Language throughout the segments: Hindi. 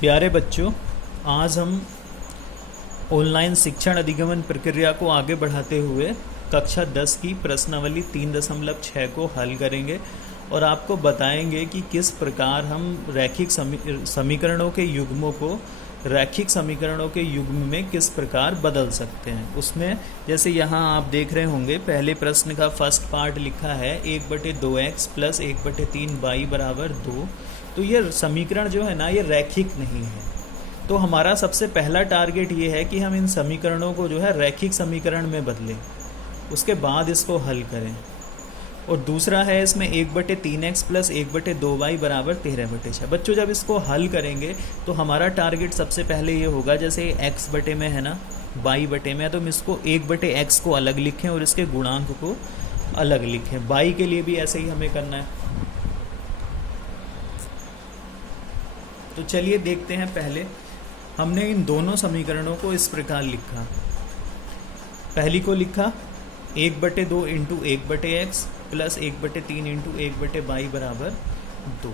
प्यारे बच्चों, आज हम ऑनलाइन शिक्षण अधिगमन प्रक्रिया को आगे बढ़ाते हुए कक्षा 10 की प्रश्नावली 3.6 को हल करेंगे और आपको बताएंगे कि किस प्रकार हम रैखिक समीकरणों के युग्मों को रैखिक समीकरणों के युग्म में किस प्रकार बदल सकते हैं। उसमें जैसे यहाँ आप देख रहे होंगे, पहले प्रश्न का फर्स्ट पार्ट लिखा है 1/2x प्लस 1/3y बराबर 2। तो ये समीकरण जो है ना, ये रैखिक नहीं है। तो हमारा सबसे पहला टारगेट ये है कि हम इन समीकरणों को जो है रैखिक समीकरण में बदलें, उसके बाद इसको हल करें। और दूसरा है इसमें 1/3x प्लस 1/2y बराबर 13/6। बच्चों जब इसको हल करेंगे तो हमारा टारगेट सबसे पहले ये होगा, जैसे x बटे में है ना, y बटे में है, तो हम इसको 1/x को अलग लिखें और इसके गुणांक को अलग लिखें। y के लिए भी ऐसे ही हमें करना है। तो चलिए देखते हैं। पहले हमने इन दोनों समीकरणों को इस प्रकार लिखा। पहली को लिखा 1/2 into 1/x plus 1/3 into 1/y बराबर 2।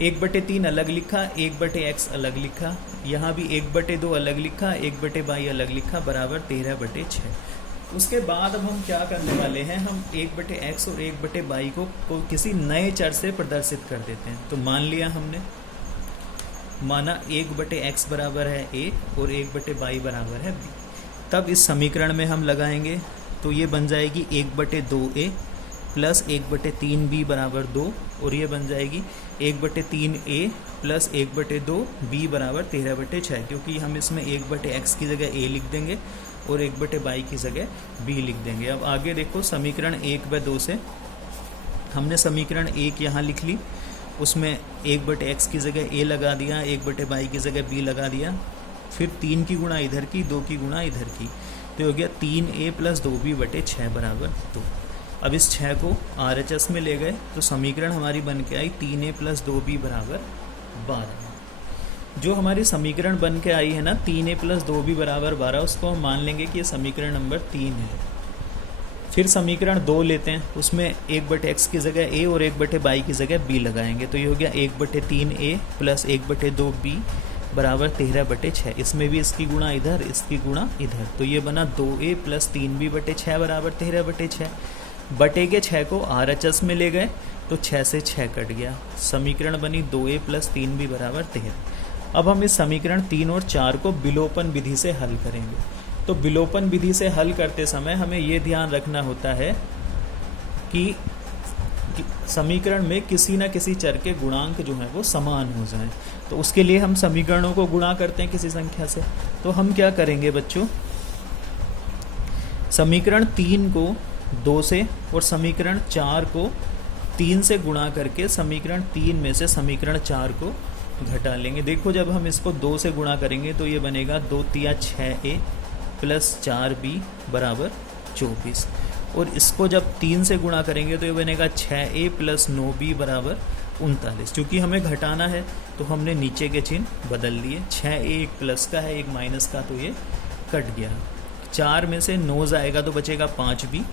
1/3 अलग लिखा, 1/x अलग लिखा, यहाँ भी 1/2 अलग लिखा, 1/y अलग लिखा, बराबर 13/6। उसके बाद अब हम क्या करने वाले हैं, हम 1/x और 1/y को किसी नए चर से प्रदर्शित कर देते हैं। तो मान लिया हमने, माना 1/x बराबर है a और 1/y बराबर है b। तब इस समीकरण में हम लगाएंगे तो ये बन जाएगी 1/2a प्लस 1/3b बराबर 2, और ये बन जाएगी 1/3a प्लस 1/2b बराबर 13/6, क्योंकि हम इसमें 1/x की जगह a लिख देंगे और 1/y की जगह b लिख देंगे। अब आगे देखो, समीकरण 1/2 से हमने समीकरण 1 यहाँ लिख ली, उसमें 1/x की जगह a लगा दिया, 1/y की जगह b लगा दिया, फिर 3 की गुणा इधर की, 2 की गुणा इधर की, तो हो गया 3a प्लस 2b/6 बराबर 2। अब इस 6 को RHS में ले गए तो समीकरण हमारी बन के आई 3a प्लस 2b बराबर 12। जो हमारी समीकरण बन के आई है ना 3a प्लस 2b बराबर 12, उसको हम मान लेंगे कि ये समीकरण नंबर 3 है। फिर समीकरण 2 लेते हैं, उसमें 1/x की जगह a और 1/y की जगह b लगाएंगे, तो ये हो गया 1/3a प्लस 1/2b बराबर 13/6। इसमें भी इसकी गुणा इधर, इसकी गुणा इधर, तो ये बना 2a प्लस 3b/6 बराबर 13/6। बटे के 6 को RHS में ले गए तो 6 से 6 कट गया, समीकरण बनी 2a प्लस 3b बराबर 13। अब हम इस समीकरण 3 और 4 को विलोपन विधि से हल करेंगे। तो विलोपन विधि से हल करते समय हमें ये ध्यान रखना होता है कि समीकरण में किसी न किसी चर के गुणांक जो हैं वो समान हो जाएं। तो उसके लिए हम समीकरणों को गुणा करते हैं किसी संख्या से। तो हम क्या करेंगे बच्चों, समीकरण 3 को 2 से और समीकरण 4 को 3 से गुणा करके समीकरण 3 में से समीकरण 4 को घटा लेंगे। देखो, जब हम इसको 2 से गुणा करेंगे तो ये बनेगा 2 तिया 6a प्लस 4b बराबर 24, और इसको जब 3 से गुणा करेंगे तो ये बनेगा 6a प्लस 9b बराबर 39। चूँकि हमें घटाना है तो हमने नीचे के चिन्ह बदल लिए, 6a एक प्लस का है एक माइनस का, तो ये कट गया। 4 में से 9 जाएगा तो बचेगा 5b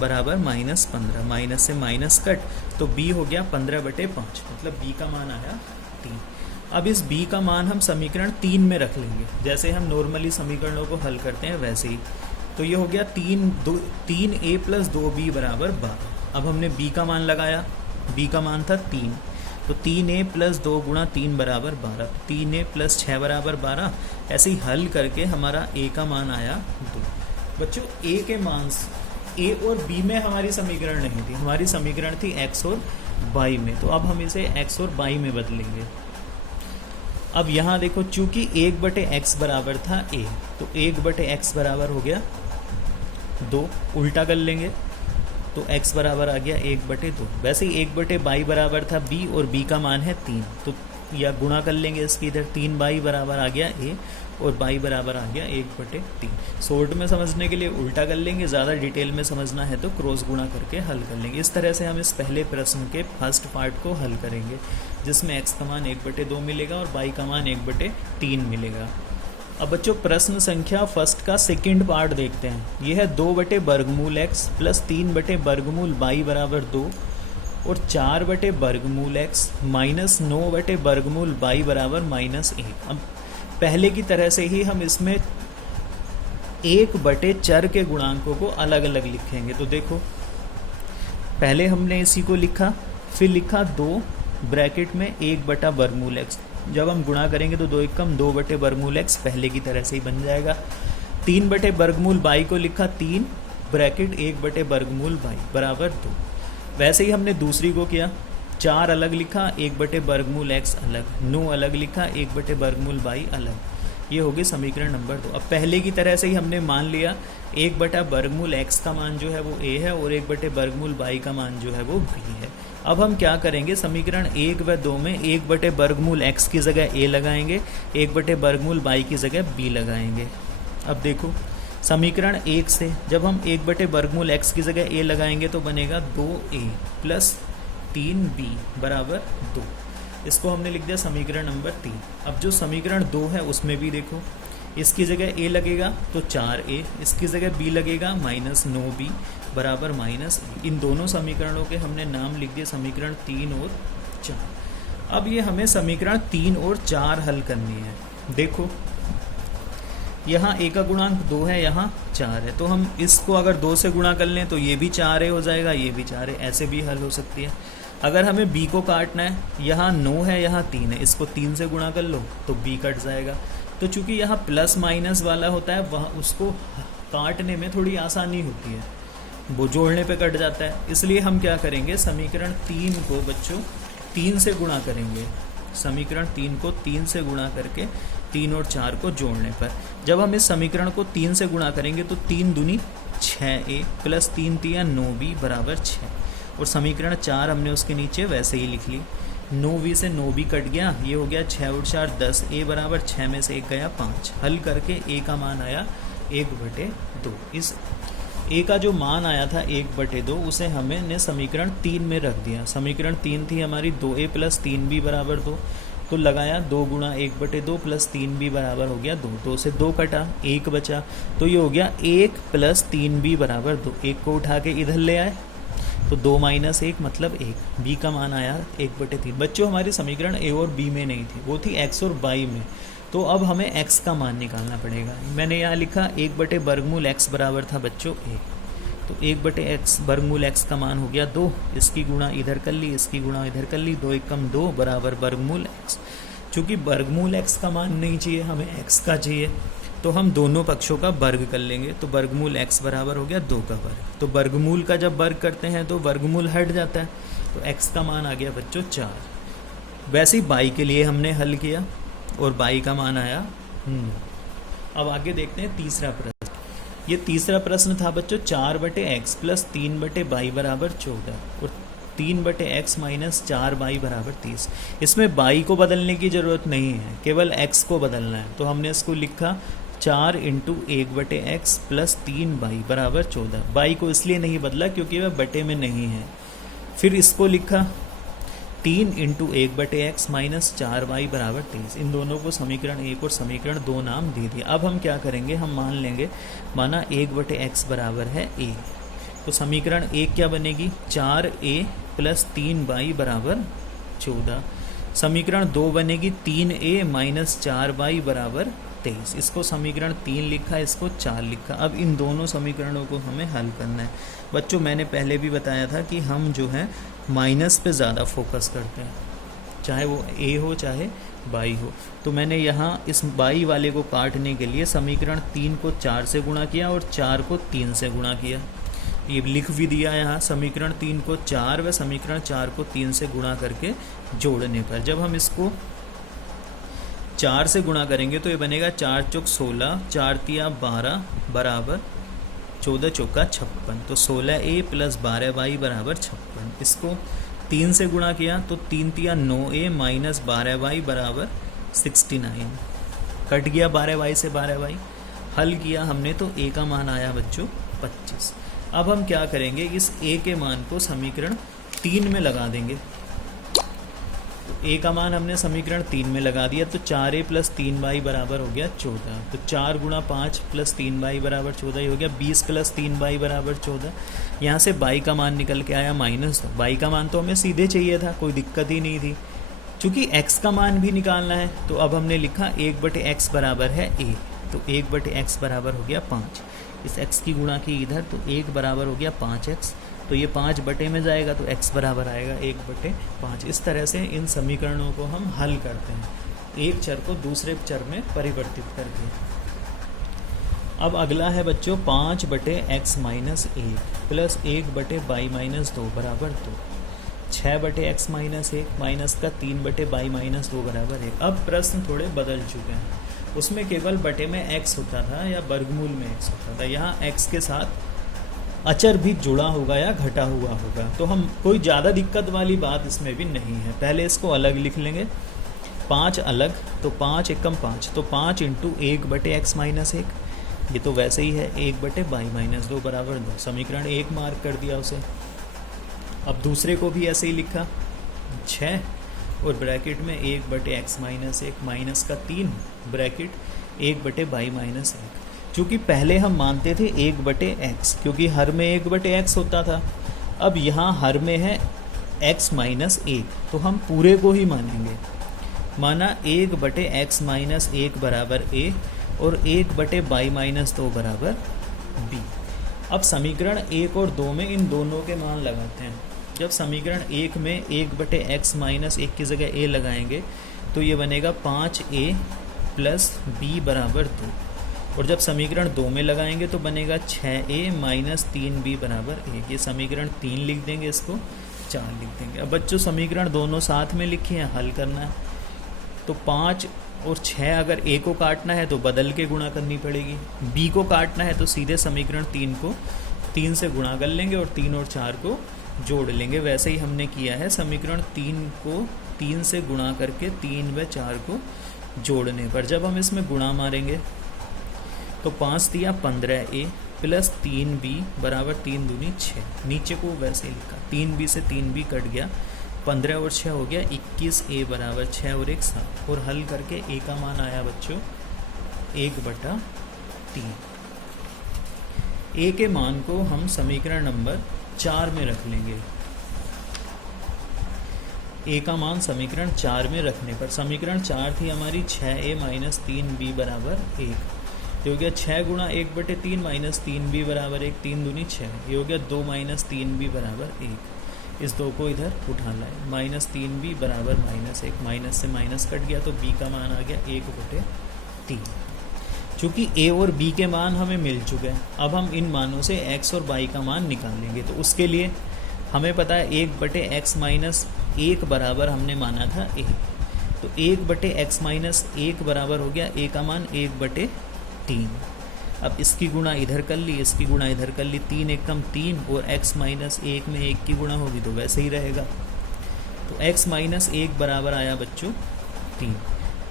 बराबर -15, माइनस से माइनस कट, तो b हो गया 15/5, मतलब b का मान आया 3। अब इस b का मान हम समीकरण 3 में रख लेंगे, जैसे हम नॉर्मली समीकरणों को हल करते हैं वैसे ही। तो ये हो गया 3a प्लस 2b बराबर 12। अब हमने b का मान लगाया, b का मान था 3, तो 3a प्लस 2 गुणा 3 बराबर 12, 3a प्लस 6 बराबर 12। ऐसे ही हल करके हमारा a का मान आया 2। बच्चों, a के मान a और b में हमारी समीकरण नहीं थी, हमारी समीकरण थी x और y में। तो अब हम इसे x और y में बदलेंगे। अब यहाँ देखो, चूंकि 1/x बराबर था a, तो 1/x बराबर हो गया 2, उल्टा कर लेंगे तो x बराबर आ गया 1/2। वैसे ही 1/y बराबर था b और b का मान है 3, तो या गुणा कर लेंगे इसकी, इधर 3y बराबर आ गया a और y बराबर आ गया 1/3। शॉर्ट में समझने के लिए उल्टा कर लेंगे, ज़्यादा डिटेल में समझना है तो क्रॉस गुणा करके हल कर लेंगे। इस तरह से हम इस पहले प्रश्न के फर्स्ट पार्ट को हल करेंगे, जिसमें x का मान 1/2 मिलेगा और y का मान 1/3 मिलेगा। अब बच्चों, प्रश्न संख्या फर्स्ट का सेकंड पार्ट देखते हैं। यह है 2/वर्गमूल x प्लस 3/वर्गमूल y बराबर 2 और 4 बटे वर्गमूल एक्स माइनस 9 बटे वर्गमूल वाई बराबर -1। अब पहले की तरह से ही हम इसमें 1 बटे चर के गुणांकों को अलग अलग लिखेंगे। तो देखो पहले हमने इसी को लिखा, फिर लिखा 2 ब्रैकेट में 1 बटा वर्गमूल एक्स। जब हम गुणा करेंगे तो 2 एकम 2 बटे वर्गमूल एक्स पहले की तरह से ही बन जाएगा। 3 बटे वर्गमूल वाई को लिखा 3 ब्रैकेट 1 बटे वर्गमूल वाई बराबर 2। वैसे ही हमने दूसरी को किया, 4 अलग लिखा, 1 बटे वर्गमूल एक्स अलग, 9 अलग लिखा, 1 बटे वर्गमूल वाई अलग। ये हो गई समीकरण नंबर 2। अब पहले की तरह से ही हमने मान लिया 1 बटा वर्गमूल एक्स का मान जो है वो a है और 1 बटे वर्गमूल वाई का मान जो है वो b है। अब हम क्या करेंगे, समीकरण 1 व 2 में 1 बटे वर्गमूल एक्स की जगह a लगाएंगे, 1 बटे वर्गमूल वाई की जगह b लगाएंगे। अब देखो समीकरण 1 से जब हम 1 बटे वर्गमूल एक्स की जगह a लगाएंगे तो बनेगा 2a प्लस 3b बराबर 2। इसको हमने लिख दिया समीकरण नंबर 3। अब जो समीकरण 2 है उसमें भी देखो, इसकी जगह a लगेगा तो 4a, इसकी जगह b लगेगा -9b बराबर -1। इन दोनों समीकरणों के हमने नाम लिख दिए समीकरण 3 और 4। अब ये हमें समीकरण 3 और 4 हल करनी है। देखो यहाँ a का गुणांक 2 है, यहाँ 4 है, तो हम इसको अगर 2 से गुणा कर लें तो ये भी 4a हो जाएगा, ये भी 4a, ऐसे भी हल हो सकती है। अगर हमें b को काटना है, यहाँ 9 है, यहाँ 3 है, इसको 3 से गुणा कर लो तो b कट जाएगा। तो चूंकि यहाँ प्लस माइनस वाला होता है वहाँ उसको काटने में थोड़ी आसानी होती है, वो जोड़ने पे कट जाता है, इसलिए हम क्या करेंगे समीकरण 3 को बच्चों 3 से गुणा करेंगे। समीकरण 3 को 3 से गुणा करके 3 और 4 को जोड़ने पर जब हम इस समीकरण को 3 से गुणा करेंगे तो 3 दूनी 6a प्लस 3 तिया 9b बराबर 6। और समीकरण 4 हमने उसके नीचे वैसे ही लिख ली, 9b से 9b कट गया, ये हो गया 6 और 4 10, a बराबर 6 में से 1 गया 5। हल करके a का मान आया 1/2। इस a का जो मान आया था 1/2 उसे हमने समीकरण 3 में रख दिया। समीकरण 3 थी हमारी 2a प्लस 3b बराबर 2, तो लगाया 2 गुणा 1/2 प्लस 3b बराबर हो गया 2, 2 से 2 कटा 1 बचा, तो ये हो गया 1 प्लस 3b बराबर 2। 1 को उठा के इधर ले आए तो 2 माइनस 1 मतलब 1, b का मान आया 1/3। बच्चों हमारी समीकरण a और b में नहीं थी, वो थी x और y में, तो अब हमें x का मान निकालना पड़ेगा। मैंने यहाँ लिखा 1 बटे वर्गमूल x बराबर था बच्चों 1, तो 1 बटे x वर्गमूल x का मान हो गया 2, इसकी गुणा इधर कर ली, इसकी गुणा इधर कर ली, 2 एकम 2 बराबर वर्गमूल x। चूँकि वर्गमूल x का मान नहीं चाहिए, हमें x का चाहिए, तो हम दोनों पक्षों का वर्ग कर लेंगे, तो वर्गमूल x बराबर हो गया 2 का वर्ग। तो वर्गमूल का जब वर्ग करते हैं तो वर्गमूल हट जाता है, तो x का मान आ गया बच्चों 4। वैसे ही y के लिए हमने हल किया और y का मान आया 9। अब आगे देखते हैं तीसरा प्रश्न। ये तीसरा प्रश्न था बच्चों 4 बटे एक्स प्लस 3 बटे वाई बराबर 14 और 3 बटे एक्स माइनस 4 वाई बराबर 30। इसमें y को बदलने की ज़रूरत नहीं है, केवल x को बदलना है। तो हमने इसको लिखा 4 इंटू 1 बटे एक्स प्लस 3 वाई बराबर 14। y को इसलिए नहीं बदला क्योंकि वह बटे में नहीं है। फिर इसको लिखा 3 इंटू 1 बटे एक्स माइनस 4 वाई बराबर 30। इन दोनों को समीकरण 1 और समीकरण 2 नाम दे दिए। अब हम क्या करेंगे, हम मान लेंगे माना 1 बटे एक्स बराबर है a, तो समीकरण 1 क्या बनेगी 4a प्लस 3y बराबर 14। समीकरण 2 बनेगी 3a माइनस 4y बराबर 23। इसको समीकरण 3 लिखा, इसको 4 लिखा। अब इन दोनों समीकरणों को हमें हल करना है। बच्चों मैंने पहले भी बताया था कि हम जो है माइनस पे ज़्यादा फोकस करते हैं, चाहे वो a हो चाहे y हो। तो मैंने यहाँ इस y वाले को काटने के लिए समीकरण 3 को 4 से गुणा किया और 4 को 3 से गुणा किया। ये लिख भी दिया यहाँ, समीकरण 3 को 4 व समीकरण 4 को 3 से गुणा करके जोड़ने पर जब हम इसको 4 से गुणा करेंगे तो ये बनेगा 4 चौक 16, 4 तिया 12 बराबर 14 चौका 56। तो 16a प्लस 12y बराबर 56। इसको 3 से गुणा किया तो 3 तिया 9a माइनस 12y बराबर 69। कट गया 12y से 12y। हल किया हमने तो a का मान आया बच्चों 25। अब हम क्या करेंगे, इस a के मान को समीकरण 3 में लगा देंगे। तो ए का मान हमने समीकरण 3 में लगा दिया, तो 4a प्लस 3y बराबर हो गया 14। तो 4 गुणा 5 प्लस 3y बराबर 14 ही हो गया। 20 प्लस 3y बराबर 14। यहाँ से y का मान निकल के आया -2। y का मान तो हमें सीधे चाहिए था, कोई दिक्कत ही नहीं थी। चूँकि x का मान भी निकालना है तो अब हमने लिखा 1/x बराबर है a, तो 1/x बराबर हो गया 5। इस x की गुणा की इधर, तो 1 बराबर हो गया 5x, तो ये 5 बटे में जाएगा तो x बराबर आएगा 1/5। इस तरह से इन समीकरणों को हम हल करते हैं, एक चर को दूसरे चर में परिवर्तित करके। अब अगला है बच्चों 5/x - 1 प्लस 1/y - 2 बराबर 2। 6/x - 1 माइनस का 3/y - 2 बराबर 1। अब प्रश्न थोड़े बदल चुके हैं, उसमें केवल बटे में x होता था या वर्गमूल में x होता था। यहाँ x के साथ अचर भी जुड़ा होगा या घटा हुआ होगा, तो हम कोई ज़्यादा दिक्कत वाली बात इसमें भी नहीं है। पहले इसको अलग लिख लेंगे, 5 अलग, तो 5 एकम 5, तो 5 × 1/x - 1, ये तो वैसे ही है 1/y - 2 बराबर 2। समीकरण 1 मार्क कर दिया उसे। अब दूसरे को भी ऐसे ही लिखा, 6 और ब्रैकेट में 1/x - 1 माइनस का 3 ब्रैकेट 1/y - 1। चूँकि पहले हम मानते थे 1/x, क्योंकि हर में 1/x होता था। अब यहाँ हर में है x - 1, तो हम पूरे को ही मानेंगे। माना 1/x - 1 बराबर a और 1/y - 2 बराबर b। अब समीकरण 1 और 2 में इन दोनों के मान लगाते हैं। जब समीकरण 1 में 1/x - 1 की जगह a लगाएंगे तो ये बनेगा 5a प्लस b बराबर 2। और जब समीकरण 2 में लगाएंगे तो बनेगा 6a माइनस 3b बराबर 1। ये समीकरण 3 लिख देंगे, इसको 4 लिख देंगे। अब बच्चों समीकरण दोनों साथ में लिखे हैं, हल करना है। तो 5 और 6 अगर a को काटना है तो बदल के गुणा करनी पड़ेगी, b को काटना है तो सीधे समीकरण 3 को 3 से गुणा कर लेंगे और 3 और 4 को जोड़ लेंगे। वैसे ही हमने किया है, समीकरण 3 को 3 से गुणा करके 3 व 4 को जोड़ने पर जब हम इसमें गुणा मारेंगे तो 5 दिया 15a प्लस 3b बराबर 3 दूनी 6। नीचे को वैसे ही लिखा, 3b से 3b कट गया, 15 और 6 हो गया 21a बराबर 6 और 1 7। और हल करके a का मान आया बच्चों 1/3। a के मान को हम समीकरण नंबर 4 में रख लेंगे। a का मान समीकरण 4 में रखने पर समीकरण 4 थी हमारी 6a माइनस 3b बराबर 1। ये हो गया 6 गुणा 1/3 माइनस 3b बराबर 1, 3 दूनी 6। ये हो गया 2 माइनस 3b बराबर 1। इस 2 को इधर उठा लाए, माइनस 3b बराबर -1, माइनस से माइनस कट गया तो b का मान आ गया 1/3। चूँकि a और b के मान हमें मिल चुके हैं, अब हम इन मानों से x और y का मान निकालेंगे। तो उसके लिए हमें पता है 1/x - 1 बराबर हमने माना था a, तो 1/x - 1 बराबर हो गया a का मान 1/3। अब इसकी गुणा इधर कर ली, इसकी गुणा इधर कर ली, 3 एकम 3 और x - 1 में 1 की गुणा होगी तो वैसे ही रहेगा। तो x - 1 बराबर आया बच्चों 3।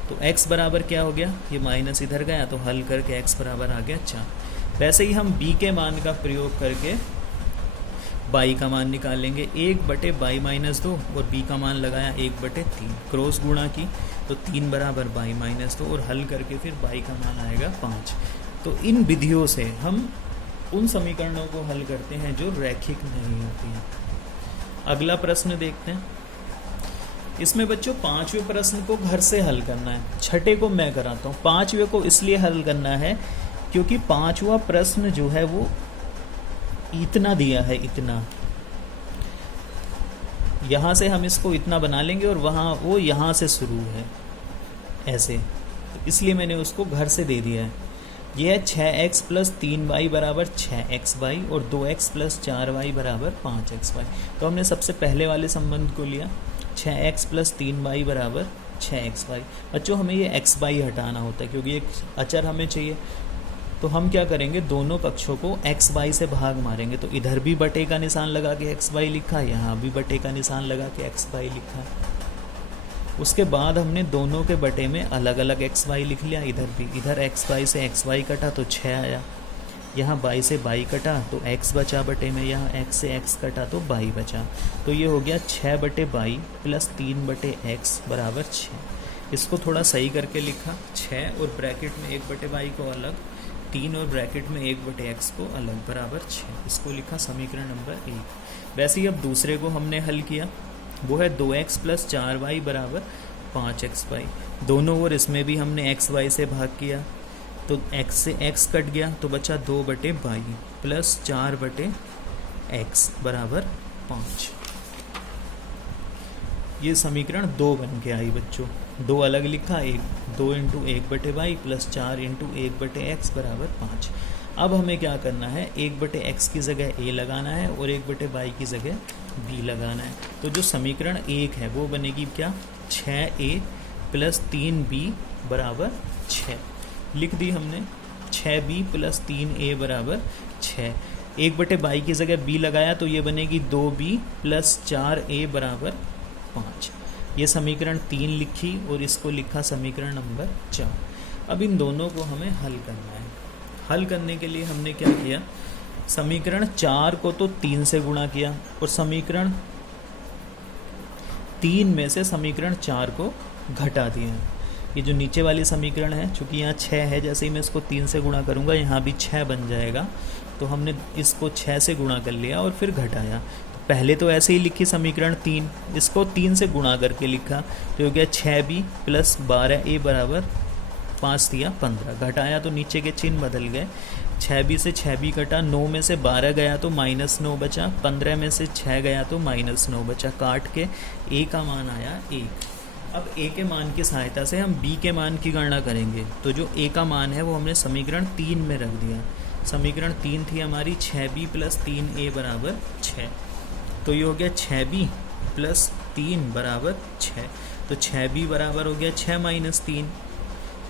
तो x बराबर क्या हो गया, ये माइनस इधर गया तो हल करके x बराबर आ गया 4। वैसे ही हम b के मान का प्रयोग करके y का मान निकालेंगे। 1/y - 2 और b का मान लगाया 1/3, क्रॉस गुणा की तो 3 बराबर y - 2 और हल करके फिर y का मान आएगा 5। तो इन विधियों से हम उन समीकरणों को हल करते हैं जो रैखिक नहीं होती हैं। अगला प्रश्न देखते हैं। इसमें बच्चों 5वें प्रश्न को घर से हल करना है, 6ठे को मैं कराता हूँ। 5वें को इसलिए हल करना है क्योंकि 5वां प्रश्न जो है वो इतना दिया है, इतना, यहाँ से हम इसको इतना बना लेंगे और वहाँ वो यहाँ से शुरू है ऐसे, तो इसलिए मैंने उसको घर से दे दिया है। ये है 6x प्लस 3y बराबर 6xy और 2x प्लस 4y बराबर 5xy। तो हमने सबसे पहले वाले संबंध को लिया, 6x प्लस 3y बराबर 6xy। बच्चों हमें ये xy हटाना होता है क्योंकि एक अचर हमें चाहिए। तो हम क्या करेंगे, दोनों पक्षों को xy से भाग मारेंगे। तो इधर भी बटे का निशान लगा के xy लिखा, यहाँ भी बटे का निशान लगा के xy लिखा। उसके बाद हमने दोनों के बटे में अलग अलग xy लिख लिया। इधर भी, इधर xy से xy कटा तो 6 आया, यहाँ बाई से बाई कटा तो x बचा बटे में, यहाँ x से x कटा तो बाई बचा। तो ये हो गया 6 बटे बाई प्लस 3 बटे x बराबर 6। इसको थोड़ा सही करके लिखा, 6 और ब्रैकेट में 1 बटे बाई को अलग, 3 और ब्रैकेट में 1 बटे x को अलग बराबर 6। इसको लिखा समीकरण नंबर 1। वैसे ही अब दूसरे को हमने हल किया, वो है 2x प्लस 4y बराबर 5xy। दोनों ओर इसमें भी हमने xy से भाग किया, तो x से x कट गया तो बचा 2 बटे बाई प्लस 4 बटे x बराबर 5। ये समीकरण 2 बन के आई बच्चों। 2 अलग लिखा, 2 इंटू 1 बटे बाई प्लस 4 इंटू 1 बटे x बराबर 5। अब हमें क्या करना है, 1 बटे x की जगह a लगाना है और 1 बटे बाई की जगह b लगाना है। तो जो समीकरण 1 है वो बनेगी क्या, 6a प्लस 3b बराबर 6 लिख दी हमने। 6b प्लस 3a बराबर 6। 1 बटे बाई की जगह b लगाया तो ये बनेगी 2b प्लस 4a बराबर 5। ये समीकरण 3 लिखी और इसको लिखा समीकरण नंबर 4। अब इन दोनों को हमें हल करना है। हल करने के लिए हमने क्या किया, समीकरण 4 को तो 3 से गुणा किया और समीकरण 3 में से समीकरण 4 को घटा दिया। ये जो नीचे वाली समीकरण है, चूंकि यहाँ 6 है, जैसे ही मैं इसको 3 से गुणा करूँगा यहाँ भी 6 बन जाएगा। तो हमने इसको 6 से गुणा कर लिया और फिर घटाया। तो पहले तो ऐसे ही लिखी समीकरण 3, इसको 3 से गुणा करके लिखा तो हो गया 6b प्लस 12a बराबर 5 दिया 15। घटाया तो नीचे के चिन्ह बदल गए, 6b से 6b कटा, 9 में से 12 गया तो -9 बचा, 15 में से 6 गया तो -9 बचा। काट के a का मान आया 1। अब a के मान की सहायता से हम b के मान की गणना करेंगे। तो जो a का मान है वो हमने समीकरण 3 में रख दिया। समीकरण 3 थी हमारी 6b प्लस 3a बराबर 6। तो ये हो गया 6b प्लस 3 बराबर 6। तो 6b बराबर हो गया 6 माइनस 3।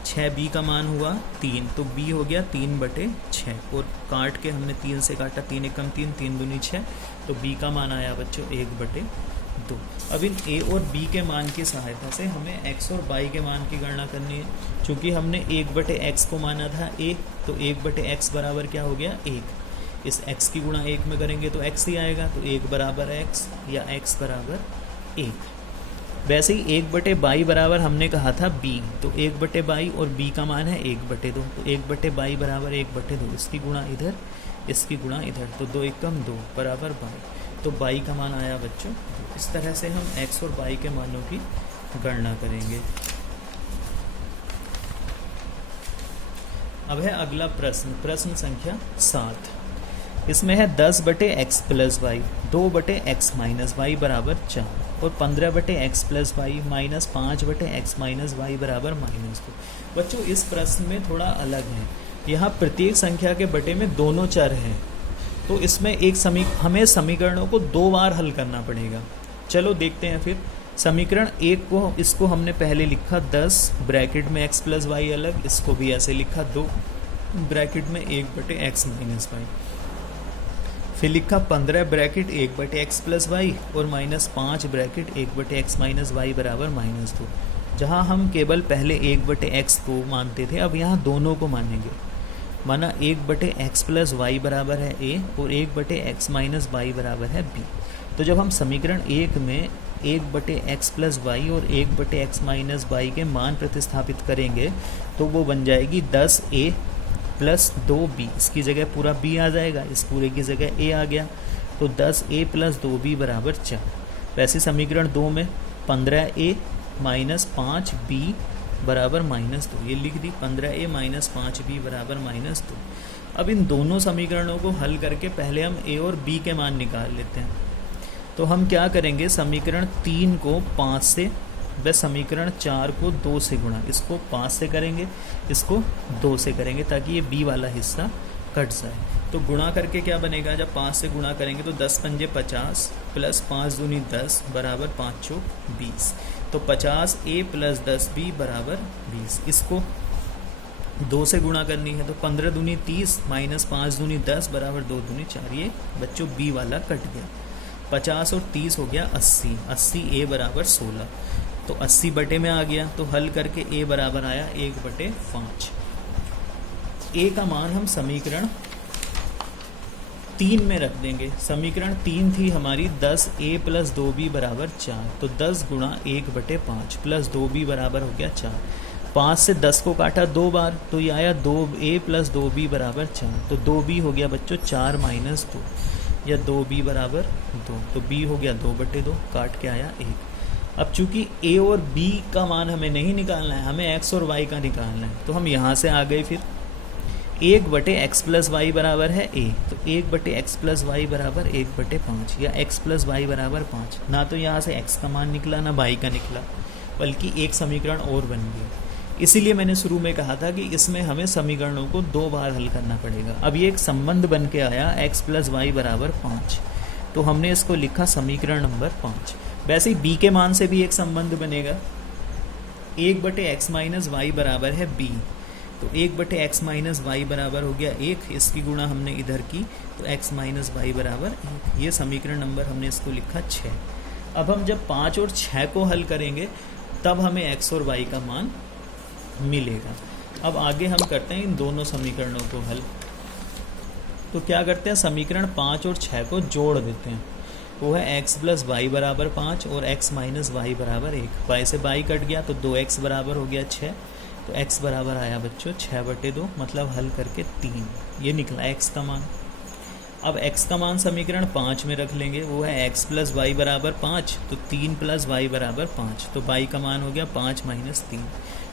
6b का मान हुआ 3, तो b हो गया 3 बटे 6 और काट के हमने 3 से काटा, 3 एकम 3, 3 दूनी 6। तो b का मान आया बच्चों 1 बटे 2। अब इन a और b के मान की सहायता से हमें x और y के मान की गणना करनी है। चूँकि हमने 1 बटे x को माना था a, तो 1 बटे x बराबर क्या हो गया 1। इस x की गुणा 1 में करेंगे तो x ही आएगा, तो 1 बराबर x या x बराबर 1। वैसे ही 1 बटे बाई बराबर हमने कहा था b, तो 1 बटे बाई और b का मान है 1 बटे 2। तो 1 बटे बाई बराबर 1 बटे 2, इसकी गुणा इधर, इसकी गुणा इधर, तो 2 एकम 2 बराबर बाई। तो बाई का मान आया बच्चों। इस तरह से हम x और y के मानों की गणना करेंगे। अब है अगला प्रश्न, प्रश्न संख्या 7। इसमें है 10 बटे x प्लस वाई, 2 बटे x माइनस वाई बराबर 4 और 15 बटे x प्लस वाई माइनस 5 बटे x माइनस वाई बराबर -2। बच्चों इस प्रश्न में थोड़ा अलग है, यहाँ प्रत्येक संख्या के बटे में दोनों चर हैं, तो इसमें हमें समीकरणों को 2 बार हल करना पड़ेगा। चलो देखते हैं फिर। समीकरण 1 को, इसको हमने पहले लिखा 10 ब्रैकेट में x प्लस वाई अलग, इसको भी ऐसे लिखा 2 ब्रैकेट में 1 बटे x माइनस वाई। फिर लिखा 15 ब्रैकेट 1 बटे x प्लस वाई और -5 ब्रैकेट 1 बटे x माइनस वाई बराबर -2। जहाँ हम केवल पहले 1 बटे x को मानते थे, अब यहाँ दोनों को मानेंगे। माना 1 बटे x प्लस वाई बराबर है a और 1 बटे x माइनस वाई बराबर है b। तो जब हम समीकरण 1 में 1 बटे x प्लस वाई और 1 बटे x माइनस वाई के मान प्रतिस्थापित करेंगे तो वो बन जाएगी 10a प्लस 2b। इसकी जगह पूरा b आ जाएगा, इस पूरे की जगह a आ गया, तो 10a प्लस 2b बराबर 4। वैसे समीकरण 2 में 15a माइनस 5b बराबर -2, ये लिख दी 15a माइनस 5b बराबर -2। अब इन दोनों समीकरणों को हल करके पहले हम a और b के मान निकाल लेते हैं। तो हम क्या करेंगे, समीकरण 3 को 5 से व समीकरण 4 को 2 से गुणा, इसको 5 से करेंगे, इसको 2 से करेंगे ताकि ये b वाला हिस्सा कट जाए। तो गुणा करके क्या बनेगा, जब 5 से गुणा करेंगे तो 10 पंजे 50 प्लस 5 दूनी 10 बराबर 5 चौक 20। तो 50a प्लस 10b बराबर 20। इसको 2 से गुणा करनी है तो 15 दूनी 30 माइनस 5 दूनी 10 बराबर 2 दूनी 4। ये बच्चों b वाला कट गया। 50 और 30 हो गया 80, 80a बराबर 16। तो 80 बटे में आ गया, तो हल करके a बराबर आया 1 बटे 5। a का मान हम समीकरण 3 में रख देंगे। समीकरण 3 थी हमारी 10a + 2b बराबर 4, तो 10 गुणा 1/5 प्लस 2b बराबर हो गया 4। 5 से 10 को काटा 2 बार, तो ये आया 2a + 2b बराबर 4, तो 2b हो गया बच्चों 4 - 2 या 2b बराबर 2, तो b हो गया 2/2, काट के आया 1। अब चूंकि a और b का मान हमें नहीं निकालना है, हमें x और y का निकालना है, तो हम यहाँ से आ गए फिर 1/x + y बराबर है a, तो 1/x + y बराबर 1/5 या x + y बराबर 5। ना तो यहाँ से x का मान निकला ना y का निकला, बल्कि एक समीकरण और बन गया। इसीलिए मैंने शुरू में कहा था कि इसमें हमें समीकरणों को 2 बार हल करना पड़ेगा। अब ये एक संबंध बन के आया x + y बराबर 5, तो हमने इसको लिखा समीकरण नंबर 5। वैसे ही b के मान से भी एक संबंध बनेगा, 1/x - y बराबर है b, तो 1/x - y बराबर हो गया 1, इसकी गुणा हमने इधर की, तो x - y बराबर 1। ये समीकरण नंबर हमने इसको लिखा 6। अब हम जब 5 और 6 को हल करेंगे तब हमें x और y का मान मिलेगा। अब आगे हम करते हैं इन दोनों समीकरणों को हल। तो क्या करते हैं, समीकरण 5 और 6 को जोड़ देते हैं। वो है x + y बराबर 5 और x - y बराबर 1। y से y कट गया तो 2x बराबर हो गया 6, तो x बराबर आया बच्चों 6/2, मतलब हल करके 3, ये निकला x का मान। अब x का मान समीकरण 5 में रख लेंगे, वो है x + y बराबर 5, तो 3 + y बराबर 5, तो y का मान हो गया 5 - 3।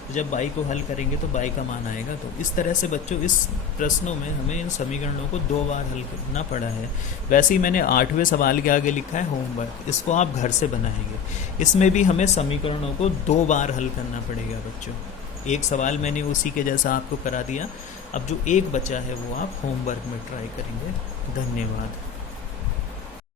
तो जब y को हल करेंगे तो y का मान आएगा। तो इस तरह से बच्चों इस प्रश्नों में हमें इन समीकरणों को 2 बार हल करना पड़ा है। वैसे ही मैंने 8वें सवाल के आगे लिखा है होमवर्क, इसको आप घर से बनाएंगे। इसमें भी हमें समीकरणों को 2 बार हल करना पड़ेगा बच्चों। एक सवाल मैंने उसी के जैसा आपको करा दिया, अब जो एक बचा है वो आप होमवर्क में ट्राई करेंगे। धन्यवाद।